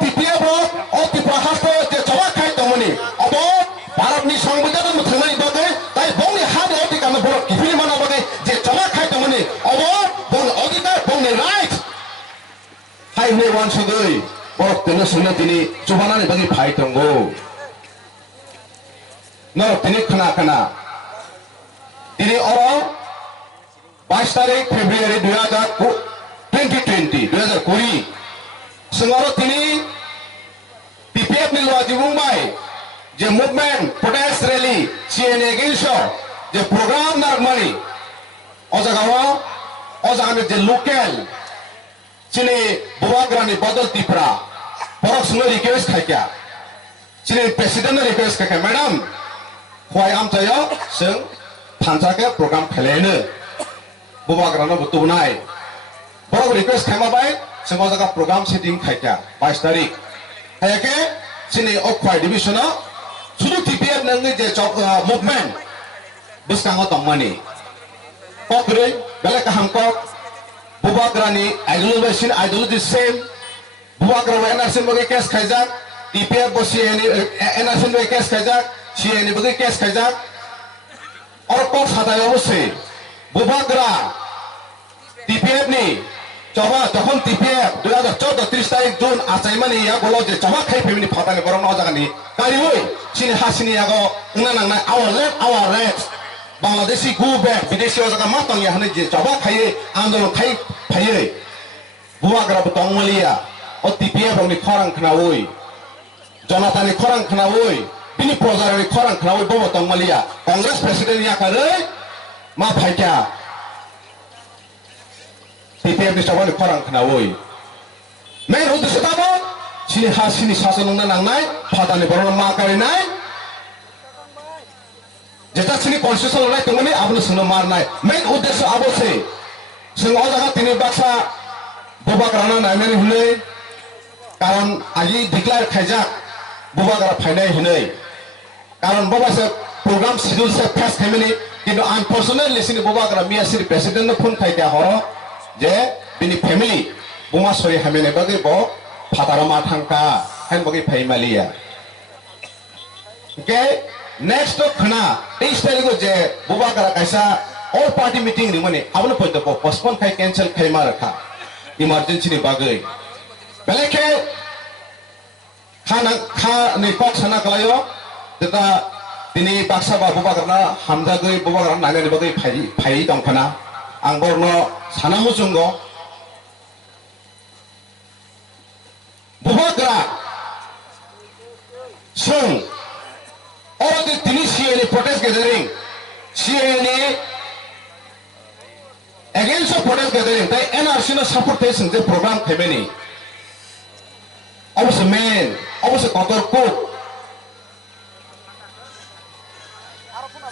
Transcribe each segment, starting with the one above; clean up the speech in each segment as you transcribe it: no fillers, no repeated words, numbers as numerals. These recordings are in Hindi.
TPF Tripura hasto je jawab khai tongmani abo Bharatni সংবিধান মুথাংনানি bagui tai bongni hadi odikar no borok kifili mana bagui je jawab khai tongmani abo bong odikar bongni right hai ne wan sugui borok tene sunna tini jobanani bagui phai tongo no tini khana tini oro 22 तारिख February 2020 Sengoro tini PPF ni luar jibungbai je movement protest rally CNA ginso je program narmani ojagane je local sini bubagrani badal Tripura borok sungo request khaikya sini president request khaikya madam khwai amchayo sing thanchake program khelene bubagrana butubnai borok request khaimabai Sengau jaga program setting khaikya 22 तारिख hayake sini okhwai division sudu TPF nangi je movement buskango tongmani kokre bele kahamko bubagrani ideology same bubagrani NRC bagi case khaijak TPF bo CNA NRC bagi case khaijak CNA bagi case khaijak और कोर्ट सादाय अवश्य बुबाग्रा TPF ni coba যখন TPF 2014 30 तारिख June asaimani ya golo je coba khai family phatani borong no jagani kari oi sini hasini yago ungna nangna our left our right Bangladeshi go back bideshi jaga matang ya hane je coba khai andolon khai phai bubagra butong malia o TPF ni khorang khna oi Jonathan ni khorang khna oi bini projar ni khorang khna oi bobo tong malia Congress president ya kare ma phaikya TPF ni coba ni khorang khna oi main uddesho tamo sini hasini sason ungna nangnai phatani borong ma karinai jeta sini constitution lai tongmani abni suno marnai main uddesho abose sing o jaga tini baksa bubagrana naimani hunei karon aji declare khaijak bubagra phainai hunei karon bobase program schedule se pass khaimani kintu unfortunately sini bubagra miasiri president no phone khaikya horo je bini family buma sori hamene bagi bo phatarama thangka hen bagi phaimalia okay next to khana 23 तारिख je bubagra kaisa all party meeting ni mani abno poito postpone khai cancel khai ma rakha emergency ni bagai beleke khana ni kok sana kalayo teta tini baksa ba bubagra hamja goi bubagra nane ni bagai phai dongkhana ang borno sanamu junggo bubagra sung all the tini CNA protest gathering CNA against the protest gathering tai NRC no support te sing program khemeni obose men obose kotor kut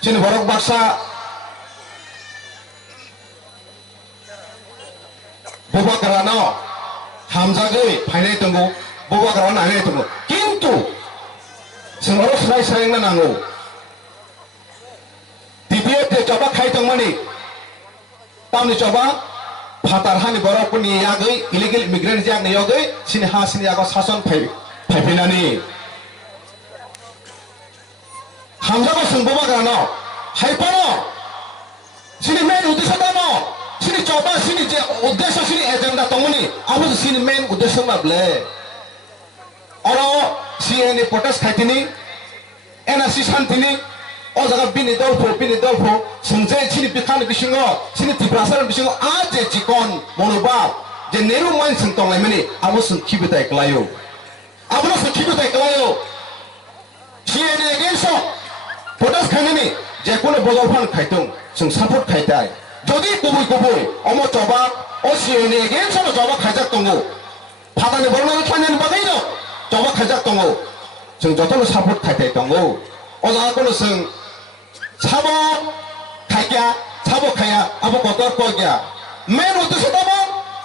sini borok baksa bubagra no hamjagoi phainai tongo bubagra nanai tongo kintu sengoro sai na nango TPF te coba khai tongmani tamni coba phatar hani borok ni yagoi illegal immigrant jak ni yagoi sini ha sini yago sason phaipinani hamjago sing bubagra no haipano sini main uddesho damo sini coba sini je uddesho sini agenda tongmani abu sini main uddesho mable oro CNA protest khaitini NRC santini o jaga bini dolfo sungje sini bikhani bisingo sini tibrasar bisingo aje jikon monoba je neru man sing tonglai mani abu sung khibitai klayo abu sung khibitai klayo CNA against protest khainini je kono bojolfan khaitung sung support khaitai jodi kubui omo coba o CNA against no coba khaijak tongo phatani borna thanen bagai no coba khaijak tongo sung jotono support khaitai tongo o jaga kono sung sabo khaya abo kotor ko gya main uddesho tamo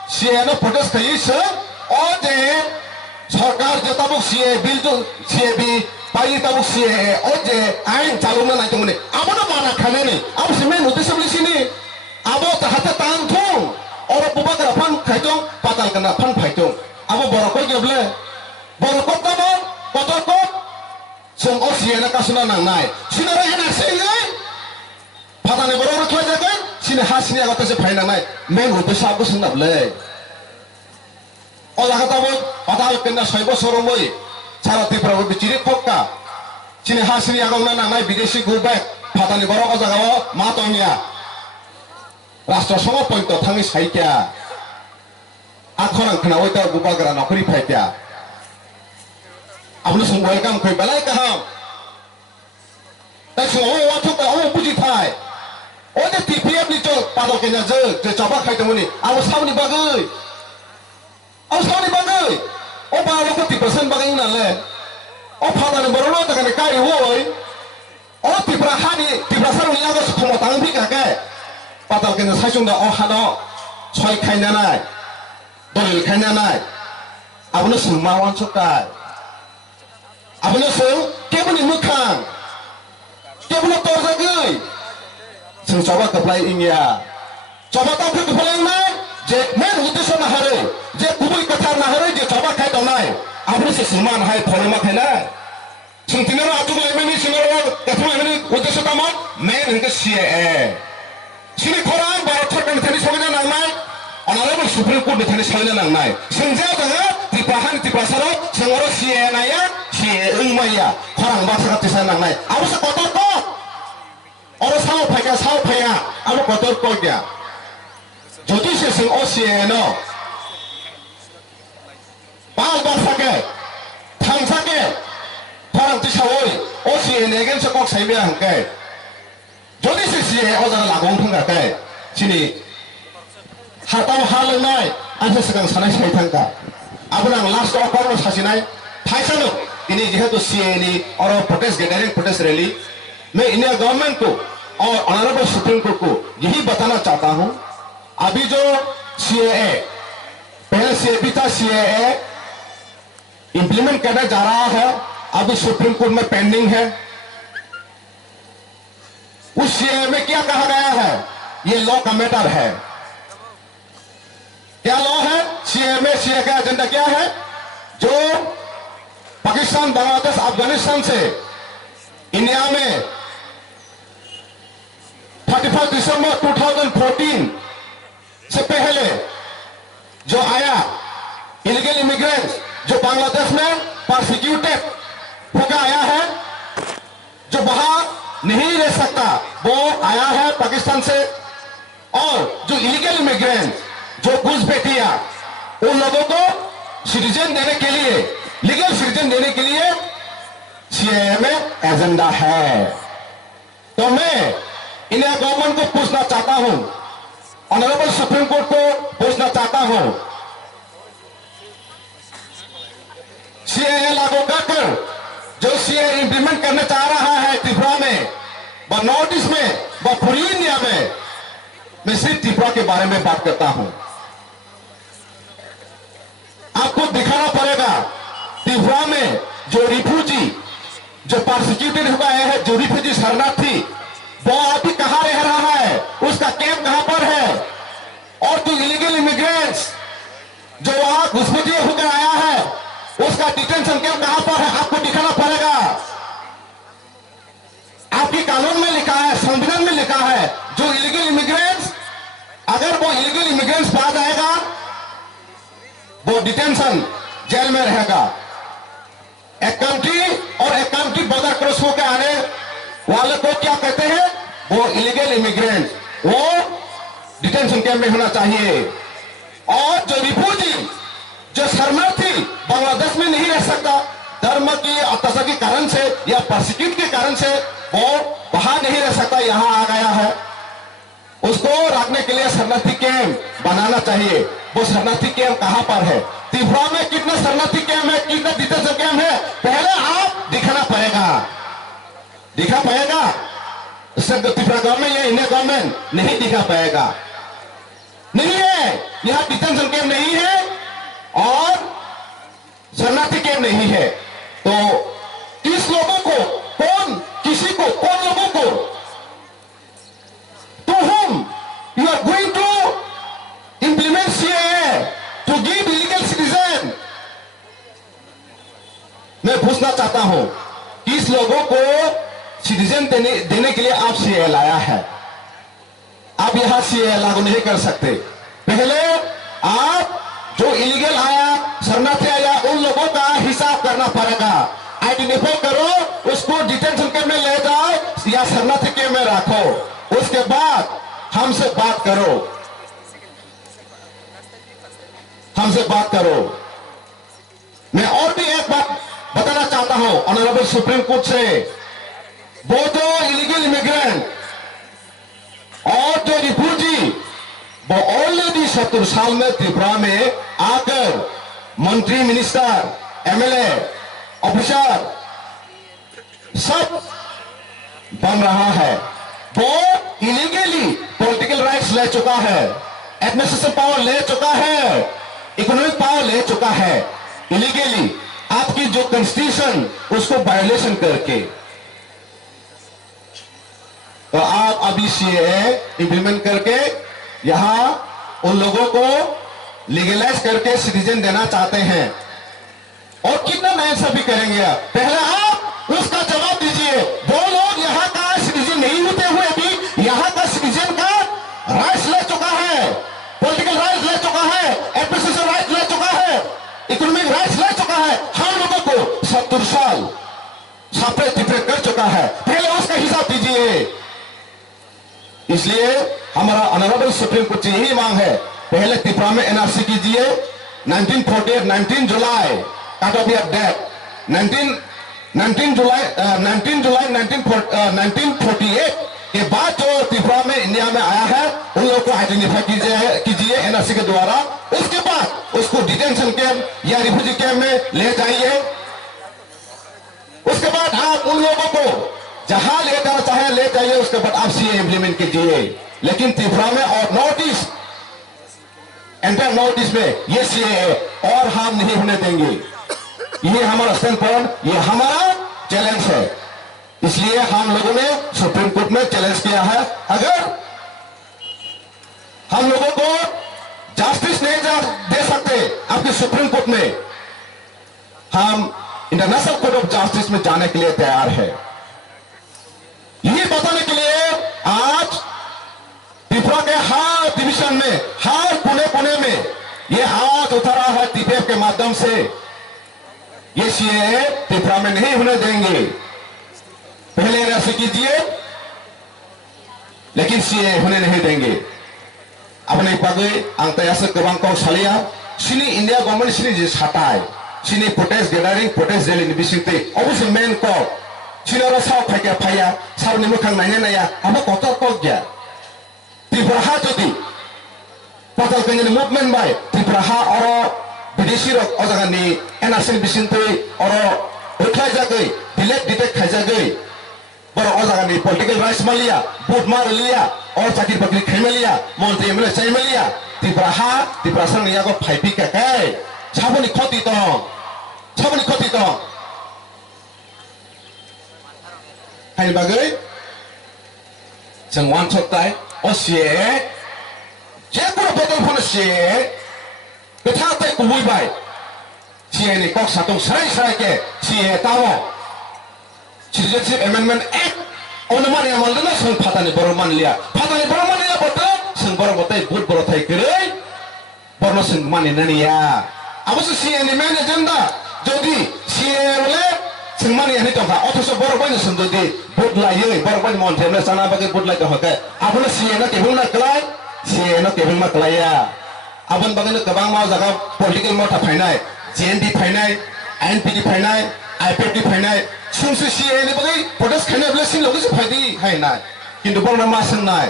CNA protest khai sung o je sarkar je tabuk CA bill to CAB pai tabuk CA o je ain chaluna nai tongmani abono mana khanani abo main uddesho sini abo tahate tang thong oro bubagra phan khaitong patal kana phan phaitong abo borokoi geble Borokot namo, kotorkot, sung osiena kasuna nangnai. Sinara NRC ngai, patani borok kau jaga, sini hasni agak terus fine nangnai. Main udah sabu senap le. Olah kata bos, padahal kena saibo soromoi, cara Tripura bicara kokka, sini hasni agak nangnai bidesi gubek, patani borok kau jaga matonya. Rastra semua poin tu tangis haikya. Aku orang kena wajah gubak kerana aku ripaikia. Aku langsung welcome kau balai kaham. Tapi semua orang tu tak orang puji thai. Orang TPF ni cok pada kena je coba kau temu ni. Aku sahaja ni bagai. Aku sahaja ni bagai. Oh baru aku 30% bagai mana le. Oh pada ni baru lo tak kena kaya woi. Oh Tripura hani Tripura saru ni aku semua tangan pika ke. Pada kena saya cuma oh halo. Soal kaya nai. Boleh kaya nai. Aku nak semua orang cakap. Apa nak sel? Kau ni mukang. Kau nak tor lagi. Sel coba keplay India. Coba tahu keplay mana? Je main utus mana hari? Je kubui kata mana hari? Je coba kait onai. Apa ni sesuman hai thorong mak hai na? Sentinar atu lagi ni sinar kata lagi ni utus tamat main hingga CAA. Sini korang barat terkena tadi sebenarnya nangnai. Honorable Supreme Court ni tadi sebenarnya nangnai. Senjata tengah Tripahan Tripura Saro sengoro CAA naya. Umaya, orang bahasa kata sana nangnai. Aku sekotor kok. Orang sahaja paya. Aku kotor kok dia. Jadi seseng osieno. Bal sake, thang sake. Orang tu cawoi. Osieno kan sekok saya bilang ke. Jadi seseng orang lagung pun ke. Sini. Hatau hal nai. Anda sekarang sana saya tangka. Aku nang last orang sasinai. Thai sana. इन्हें जो है तो CAA और प्रोटेस्ट गैदरिंग प्रोटेस्ट रैली मैं इंडिया गवर्नमेंट को और ऑनरेबल सुप्रीम कोर्ट को यही बताना चाहता हूं अभी जो CAA पहले से भी था CAA इंप्लीमेंट करने जा रहा है अभी सुप्रीम कोर्ट में पेंडिंग है उस CAA में क्या कहा गया है ये लॉ का मैटर है क्या लॉ है CAA में CAA का एजेंडा क्या है जो पाकिस्तान बांग्लादेश अफगानिस्तान से इंडिया में 31 दिसंबर 2014 से पहले जो आया इलीगल इमिग्रेंट्स जो बांग्लादेश में परसिक्यूटेड होकर आया है जो बाहर नहीं रह सकता वो आया है पाकिस्तान से और जो इलीगल इमिग्रेंट्स जो घुसपैठिया उन लोगों को सिटीजन देने के लिए लीगल सिटीजन देने के लिए CAA में एजेंडा है तो मैं इंडिया गवर्नमेंट को पूछना चाहता हूं ऑनरेबल सुप्रीम कोर्ट को पूछना चाहता हूं CAA लागू कर जो CAA इंप्लीमेंट करने चाह रहा है त्रिपुरा में व नॉर्थ ईस्ट में व पूरी इंडिया में मैं सिर्फ त्रिपुरा के बारे में बात करता हूं आपको दिखाना पड़ेगा त्रिपुरा में जो रिफ्यूजी जो परसिक्यूटेड हुआ है जो रिफ्यूजी शरणार्थी वो अभी कहां रह रहा है उसका कैंप कहां पर है और जो इलीगल इमिग्रेंट्स जो वहां घुसपैठिया होकर आया है उसका डिटेंशन कैंप कहां पर है आपको दिखाना पड़ेगा आपके कानून में लिखा है संविधान में लिखा है जो इलीगल इमिग्रेंट्स अगर वो इलीगल इमिग्रेंट्स पा जाएगा वो डिटेंशन जेल में रहेगा एक कंट्री बॉर्डर क्रॉस होकर आने वाले को क्या कहते हैं वो इलीगल इमिग्रेंट वो डिटेंशन कैंप में होना चाहिए और जो रिफ्यूजी जो शरणार्थी बांग्लादेश में नहीं रह सकता धर्म की अत्याचार के कारण से या परसिक्यूट के कारण से वो बाहर नहीं रह सकता यहां आ गया है उसको रखने के लिए शरणार्थी कैंप बनाना चाहिए वो शरणार्थी कैंप कहां पर है त्रिपुरा में कितना शरणार्थी कैंप है कितना डिटेंशन कैंप है पहले आप दिखाना पाएगा सिर्फ त्रिपुरा गवर्नमेंट या इंडिया गवर्नमेंट नहीं दिखा पाएगा नहीं है यहां डिटेंशन कैंप नहीं है और शरणार्थी कैंप नहीं है तो किस लोगों को कौन लोगों को to whom you are going to implement CAA to give illegal citizen मैं पूछना चाहता हूं किस लोगों को सिटीजन देने के लिए आप सीए लाया है? आप यहां सीए लागू नहीं कर सकते। पहले आप जो इलीगल आया, शरणार्थी आया, उन लोगों का हिसाब करना पड़ेगा। आइडेंटिफाई करो, उसको डिटेंशन कैंप में ले जाओ या शरणार्थी कैंप में रखो। उसके बाद हमसे बात करो, हमसे बात करो। मैं और भी एक बात बताना चाहता हूं ऑनरेबल सुप्रीम कोर्ट से, वो जो इलीगल इमिग्रेंट और जो रिफ्यूजी, वो ऑलरेडी 70 साल में त्रिपुरा में आकर मंत्री, मिनिस्टर, एमएलए, ऑफिसर सब बन रहा है। वो इलीगली पॉलिटिकल राइट्स ले चुका है, एडमिनिस्ट्रेशन पावर ले चुका है, इकोनॉमिक पावर ले चुका है, इलीगली आपकी जो कॉन्स्टिट्यूशन उसको वायोलेशन करके। तो आप अभी सीए इंप्लीमेंट करके यहां उन लोगों को लीगलाइज करके सिटीजन देना चाहते हैं। और कितना नाइंसाफी करेंगे आप? पहले आप उसका जवाब दीजिए। वो लोग यहाँ का सिटीजन नहीं होते हुए भी यहाँ का सिटीजन का राइट्स ले चुका है, पॉलिटिकल राइट्स ले चुका है, एडमिनिस्ट्रेशन राइट्स ले चुका है, इकोनॉमिक राइट्स ले चुका है। हम लोगों को 70 साल सापरे तिपरे कर चुका है। पहले उसका हिसाब दीजिए। इसलिए हमारा ऑनरेबल सुप्रीम कोर्ट से यही मांग है, पहले त्रिपुरा में एनआरसी कीजिए। 1948 19 जुलाई काट ऑफ योर डेट, 19 जुलाई 1948 के बाद जो त्रिपुरा में इंडिया में आया है उन लोगों को आइडेंटिफाई कीजिए एनआरसी के द्वारा। उसके बाद उसको डिटेंशन कैंप या रिफ्यूजी कैंप में ले जाइए। उसके बाद आप उन लोगों को जहां ले जाना चाहे ले जाइए। उसके बाद आप सीए इंप्लीमेंट कीजिए। लेकिन त्रिपुरा में और north east, entire north east में ये सीए और हम नहीं होने देंगे। ये हमारा स्टैंड पॉइंट, ये हमारा चैलेंज है। इसलिए हम लोगों ने सुप्रीम कोर्ट में चैलेंज किया है, अगर हम लोगों को जस्टिस नहीं दे सकते आपके सुप्रीम कोर्ट में, हम इंटरनेशनल कोर्ट ऑफ जस्टिस में जाने के लिए तैयार है। ये बताने के लिए आज त्रिपुरा के हर डिवीजन में, हर कोने कोने में ये आवाज उठा रहा है टीपीएफ के माध्यम से। ये सीए त्रिपुरा में नहीं होने देंगे। पहले ऐसे कीजिए, लेकिन सीए होने नहीं देंगे। अपने बागै आं तयासो गोबां गाव सालिया सिनि इंडिया गवर्नमेंट सिनि जे साथाय सिनि प्रोटेस्ट गैदारिं प्रोटेस्ट रैली बिसिंते अबसे मेन कॉज सिनारो साव फाइया फाइया सावनि मोखां नायना नाया आबो कत कत गया। त्रिपुरा हा जदि पाताल केंद्र मुभमेंट बाय त्रिपुरा हा और विदेशी रक अजागानि एनआरसी बिसिंते और उठलाय जागै डिलेट डिटेक्ट खायजागै बर अजागानि पॉलिटिकल राइट्स मालिया भोट मार लिया और चाकरी बाकरी खाइमा लिया मंत्री एमएलए चाइमा लिया त्रिपुरा हा त्रिपुरा संग यागो फाइपि काकाय साबनि खति दं हाय बागै जों वान सप्ताह असिए जेबो बदल फन सिए कथा तै कुबैबाय सिए नि कक सातों सराय के सिए तावो सिटीजनशिप अमेंडमेंट एक्ट अनुमान यामलदना जों फातानि बरमान लिया बता जों बर बतै बुत बरथाय गरै बरनो जों मानिनानिया अबसो सिए नि मेन एजेंडा जदि सिए बोले जों मानियानि दंखा अथस बरबायनो जों जदि बुत लायै बरबायनो मन्थ्रिनो जाना बागै बुत लायदो हके आबनो सिए न केबुल ना क्लाय सिए न केबुल मा क्लाया आबन बागैनो गोबां माव जागा पॉलिटिकल माथा फायनाय जेएनडी फायनाय आईएनपीडी फायनाय आईपीएफडी फायनाय सुंसु सीए नि बागै प्रोटेस्ट खायनाय ब्लेसिं लोगोसे फायदि हायनाय किन्तु बरना मा सोंनाय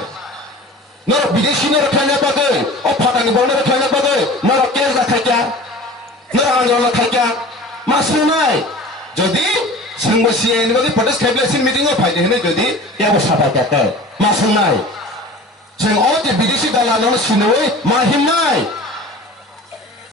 नर विदेशी नर खायनाय बागै अ फाटानि बरना खायनाय बागै नर केस खायका नर आंदोलन खायका मा सोंनाय जदि जोंबो सीए नि बागै प्रोटेस्ट खायब्लेसिं मिटिंआव फायदि होनो जदि याबो साथा काका मा सोंनाय जों अ विदेशी दालालानो सिनोय मा हिमनाय